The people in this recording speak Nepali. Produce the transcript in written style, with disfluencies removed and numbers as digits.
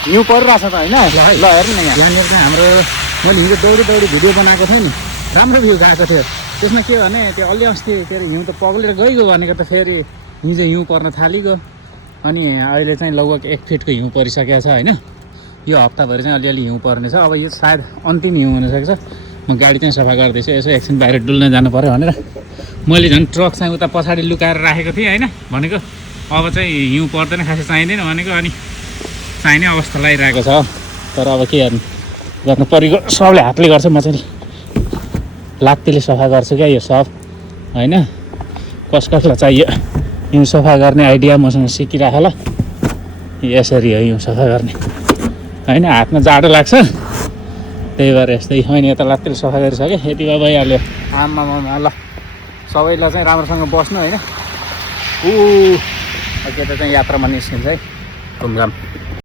हिउँ परिरहेछ त होइन ल हेर्नु न यहाँनिर चाहिँ हाम्रो मैले हिजो दौडी भिडियो बनाएको थिएँ नि राम्रो भ्यू गएको थियो त्यसमा के भने त्यो अलि अस्ति फेरि हिउँ त पग्लेर गइगयो भनेको त फेरि हिजो हिउँ पर्न थालिगयो अनि अहिले चाहिँ लगभग 1 फिटको हिउँ परिसकेको छ होइन यो हप्ताभरि चाहिँ अलिअलि हिउँ पर्नेछ अब यो सायद अन्तिम हिउँ हुनसक्छ म गाडी चाहिँ सफा गर्दैछु यसो एकछिन बाहिर डुल्न जानु पऱ्यो भनेर मैले झन् ट्रक चाहिँ उता पछाडि लुकाएर राखेको थिएँ होइन भनेको अब चाहिँ हिउँ पर्दैन खासै चाहिँदैन भनेको अनि चाहिने अवस्था लागिरहेको छ तर अब के गर्नु परेको सबले हातले गर्छ म चाहिँ लात्तीले सफा गर्छु क्या यो सब होइन कसलाई चाहियो हिउँ सफा गर्ने आइडिया मसँग सिकिराख ल यसरी हो हिउँ सफा गर्ने होइन हातमा जाडो लाग्छ त्यही भएर यस्तै होइन यता लात्तीले सफा गरिसक्यो यति भए भइहाल्यो आमामा ल सबैलाई चाहिँ राम्रोसँग बस्नु होइन यता चाहिँ यात्रामा निस्किन्छ है घुमघाम